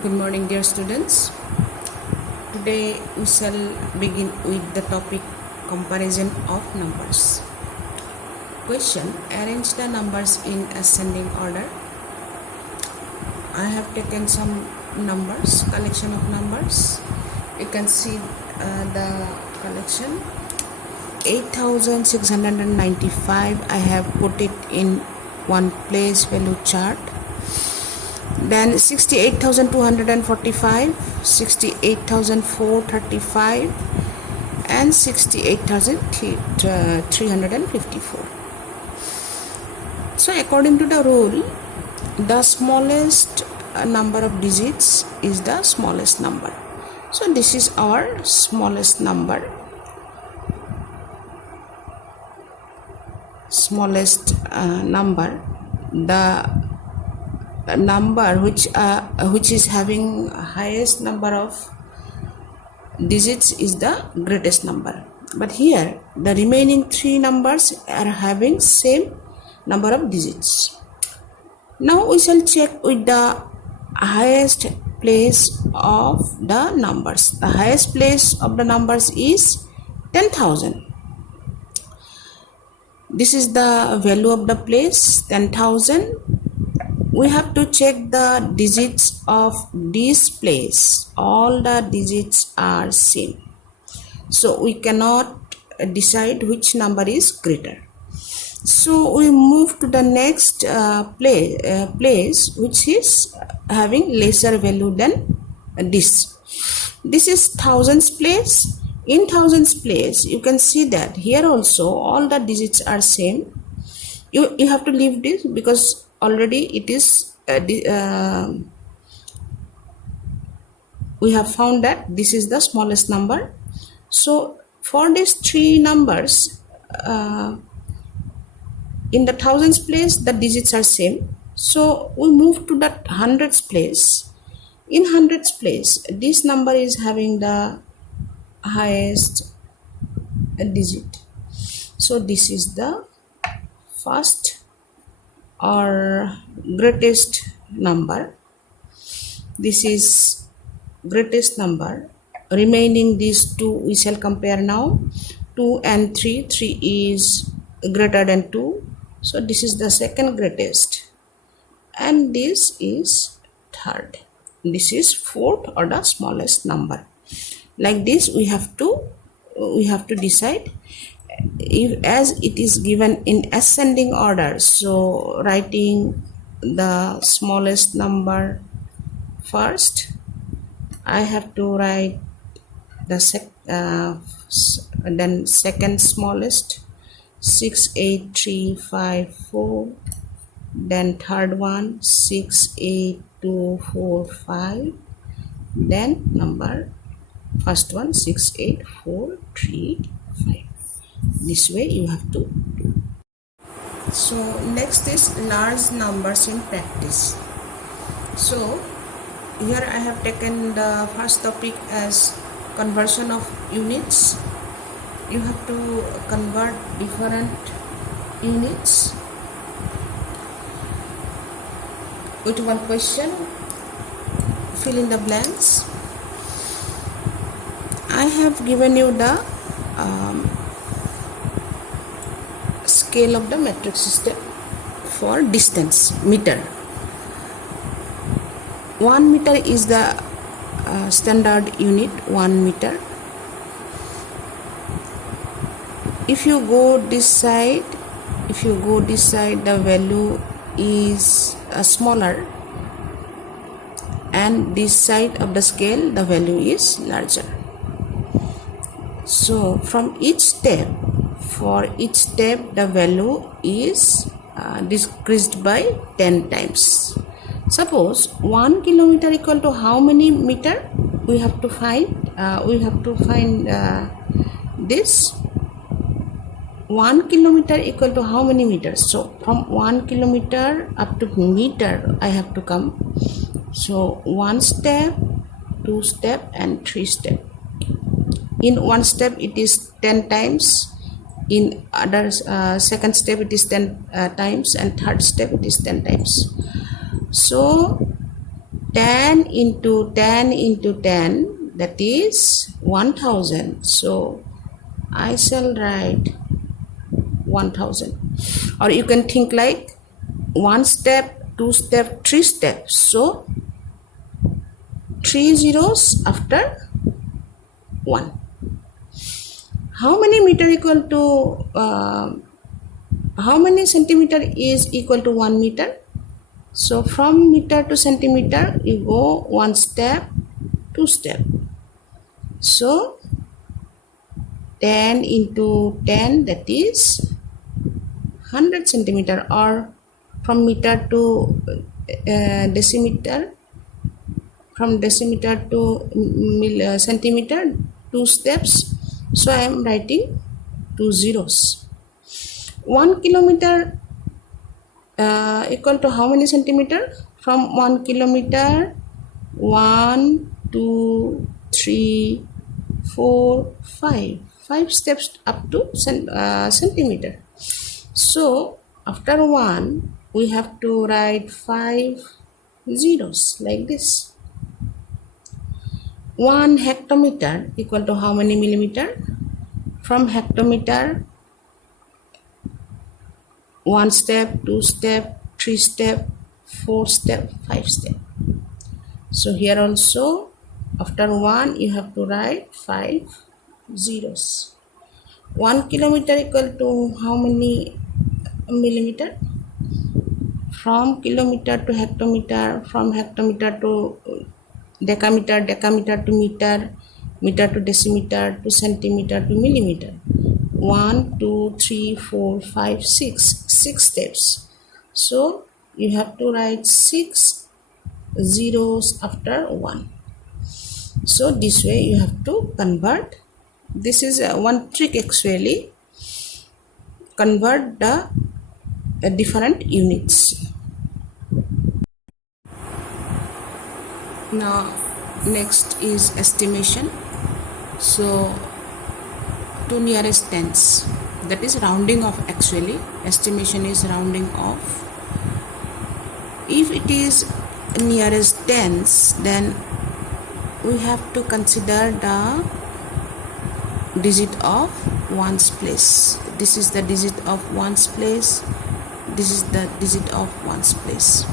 Good morning, dear students. Today we shall begin with the topic comparison of numbers. Question: arrange the numbers in ascending order. I have taken some numbers, collection of numbers. You can see the collection. 8,695. I have put it in one place value chart. Then 68,245, 68,435 and 68,354. So according to the rule, the smallest number of digits is the smallest number. So this is our smallest number. The number which is having highest number of digits is the greatest number. But here the remaining three numbers are having same number of digits. Now we shall check with the highest place of the numbers. The highest place of the numbers is 10,000. This is the value of the place 10,000. We have to check the digits of this place. All the digits are same. So we cannot decide which number is greater. So we move to the next place which is having lesser value than this. This is thousands place. In thousands place, you can see that here also all the digits are same. You have to leave this because already it is we have found that this is the smallest number. So for these three numbers, in the thousands place the digits are same. So we move to the hundreds place. In hundreds place, this number is having the highest digit. So this is the first or greatest number. This is greatest number. Remaining these two we shall compare now. 2 and 3. 3 is greater than 2. So this is the second greatest. And this is third. This is fourth or the smallest number. Like this we have to decide. If as it is given in ascending order, so writing the smallest number first, I have to write the then second smallest 68354, then third one 68245, then number first one 68435. This way you have to do. So next is large numbers in practice. So here I have taken the first topic as conversion of units. You have to convert different units with one question. Fill in the blanks. I have given you the scale of the metric system for distance, meter. 1 meter is the standard unit, 1 meter. If you go this side, the value is smaller, and this side of the scale the value is larger. So from each step, the value is decreased by 10 times. Suppose 1 kilometer equal to how many meter? We have to find this. 1 kilometer equal to how many meters? So from 1 kilometer up to meter I have to come. So 1 step, 2 step and 3 step. In one step it is 10 times. In other second step it is 10 times, and third step it is 10 times. So 10 into 10 into 10, that is 1000. So I shall write 1000. Or you can think like 1 step, 2 step, 3 steps. So 3 zeros after 1. How many meter equal to how many centimeter is equal to 1 meter? So from meter to centimeter you go 1 step, 2 step. So 10 into 10, that is 100 centimeter. Or from meter to decimeter, from decimeter to centimeter, 2 steps. So I am writing 2 zeros. 1 kilometer equal to how many centimeter? From 1 kilometer, 1, 2, 3, 4, 5. 5 steps up to centimeter. So after 1, we have to write 5 zeros like this. 1 hectometer equal to how many millimeter? From hectometer, 1 step, 2 step, 3 step, 4 step, 5 step. So here also after 1 you have to write 5 zeros. 1 kilometer equal to how many millimeter? From kilometer to hectometer, from hectometer to decameter, decameter to meter, meter to decimeter to centimeter to millimeter. 1, 2, 3, 4, 5, 6. 6 steps. So you have to write 6 zeros after 1. So this way you have to convert. This is one trick actually. Convert the different units. Now next is estimation. So to nearest tens, that is rounding off actually. Estimation is rounding off. If it is nearest tens, then we have to consider the digit of ones place. This is the digit of ones place. This is the digit of ones place.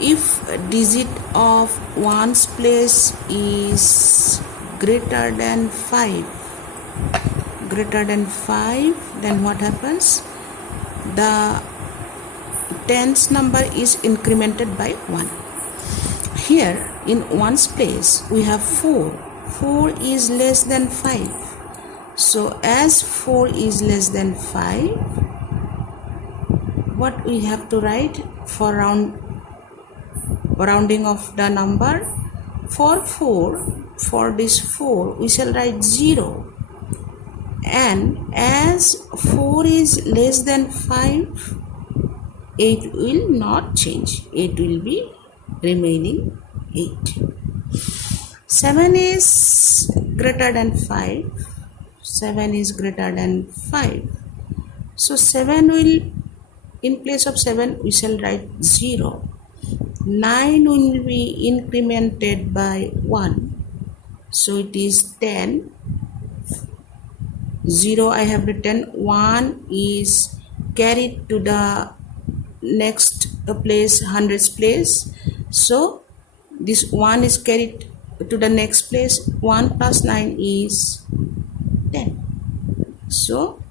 If digit of ones place is greater than 5, then what happens? The tens number is incremented by 1. Here in ones place we have 4. 4 is less than 5. So as 4 is less than 5, what we have to write for rounding of the number? For this 4 we shall write 0, and as 4 is less than 5, 8 will not change. 8 will be remaining 8. 7 is greater than 5. 7 is greater than 5. So 7 will, in place of 7 we shall write 0. 9 will be incremented by 1. So it is 10. 0 I have written. 1 is carried to the next place, hundreds place. So this 1 is carried to the next place. 1 plus 9 is 10. So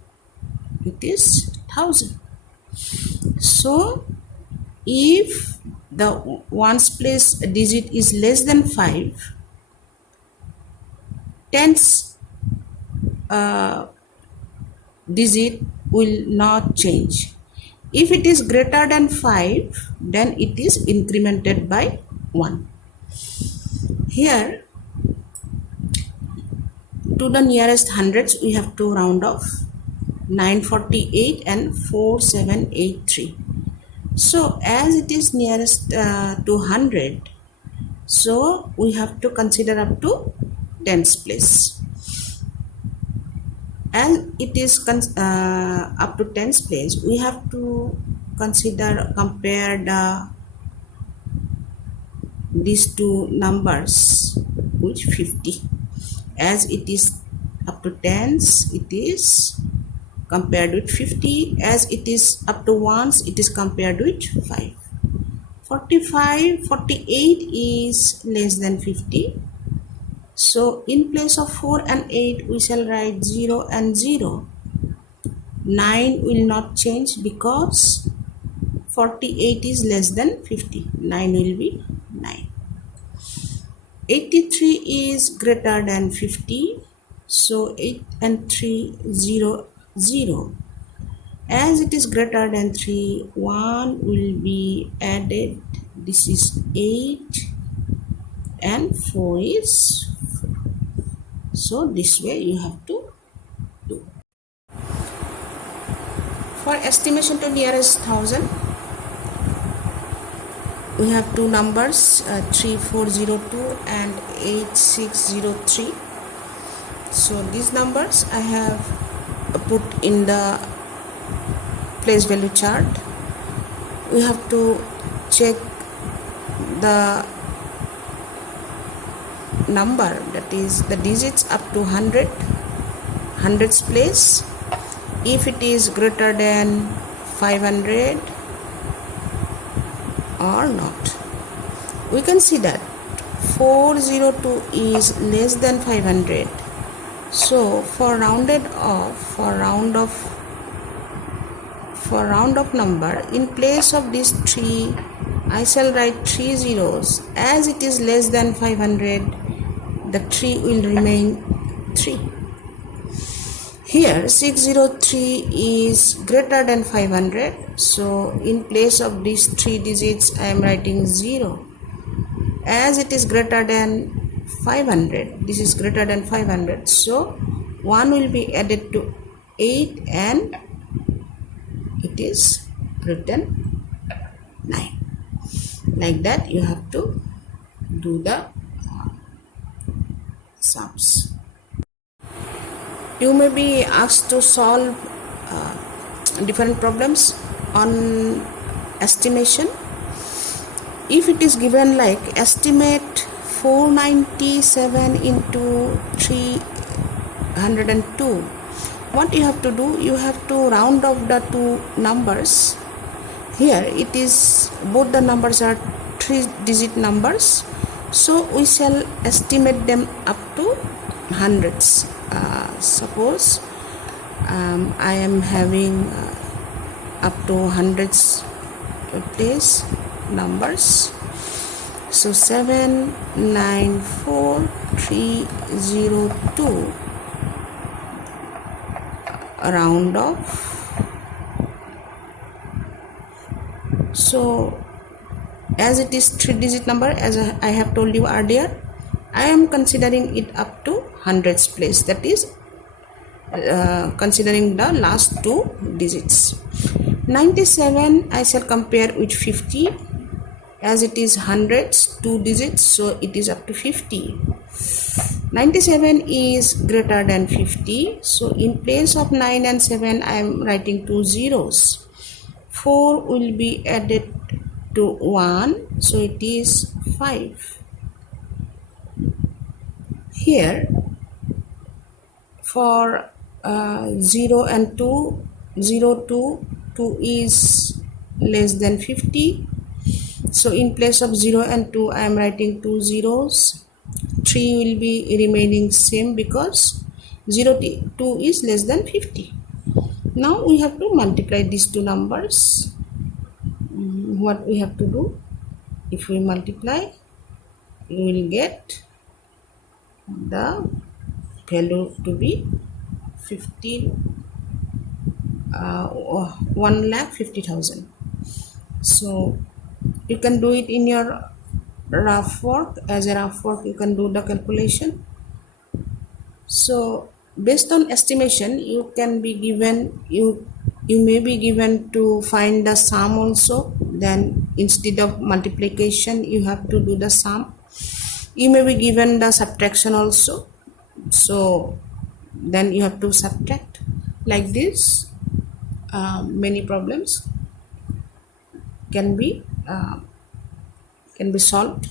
it is 1000. So if the ones place digit is less than 5, tens digit will not change. If it is greater than 5, then it is incremented by 1. Here to the nearest hundreds we have to round off. 948 and 4783. So as it is nearest to 100, so we have to consider up to tens place. As it is up to tens place, we have to compare the these two numbers with 50. As it is up to tens, it is compared with 50. As it is up to ones, it is compared with 5. 45, 48 is less than 50. So in place of 4 and 8, we shall write 0 and 0. 9 will not change because 48 is less than 50. 9 will be 9. 83 is greater than 50. So 8 and 3, 0, 0. As it is greater than 3, 1 will be added. This is 8 and 4 is 4. So this way you have to do. For estimation to nearest thousand, we have two numbers 3402 and 8603. So these numbers I have put in the place value chart. We have to check the number, that is the digits up to 100, hundreds place. If it is greater than 500 or not, we can see that 402 is less than 500. So for round of number, in place of these 3, I shall write 3 zeros. As it is less than 500, the 3 will remain 3. Here 603 is greater than 500. So in place of these 3 digits, I am writing 0. As it is greater than 500, this is greater than 500. So 1 will be added to 8 and it is written 9. Like that you have to do the sums. You may be asked to solve different problems on estimation. If it is given like estimate 497 into 302, what you have to do, you have to round off the two numbers. Here it is, both the numbers are 3-digit numbers, so we shall estimate them up to hundreds. Suppose I am having up to hundreds place numbers. So 794302, round off. So as it is 3-digit number, as I have told you earlier, I am considering it up to hundreds place, that is considering the last 2 digits. 97 I shall compare with 50, as it is hundreds 2 digits, so it is up to 50. 97 is greater than 50, so in place of 9 and 7 I am writing 2 zeros. 4 will be added to 1, so it is 5. Here for 0 and 2, 0, 2, 2 is less than 50. So in place of 0 and 2, I am writing 2 zeros. 3 will be remaining same because 0, 2 is less than 50. Now we have to multiply these two numbers. What we have to do? If we multiply, you will get the value to be 1,50,000. So you can do it in your rough work. As a rough work, you can do the calculation. So based on estimation, you can be given, you may be given to find the sum also. Then instead of multiplication, you have to do the sum. You may be given the subtraction also, so then you have to subtract. Like this, many problems can be solved.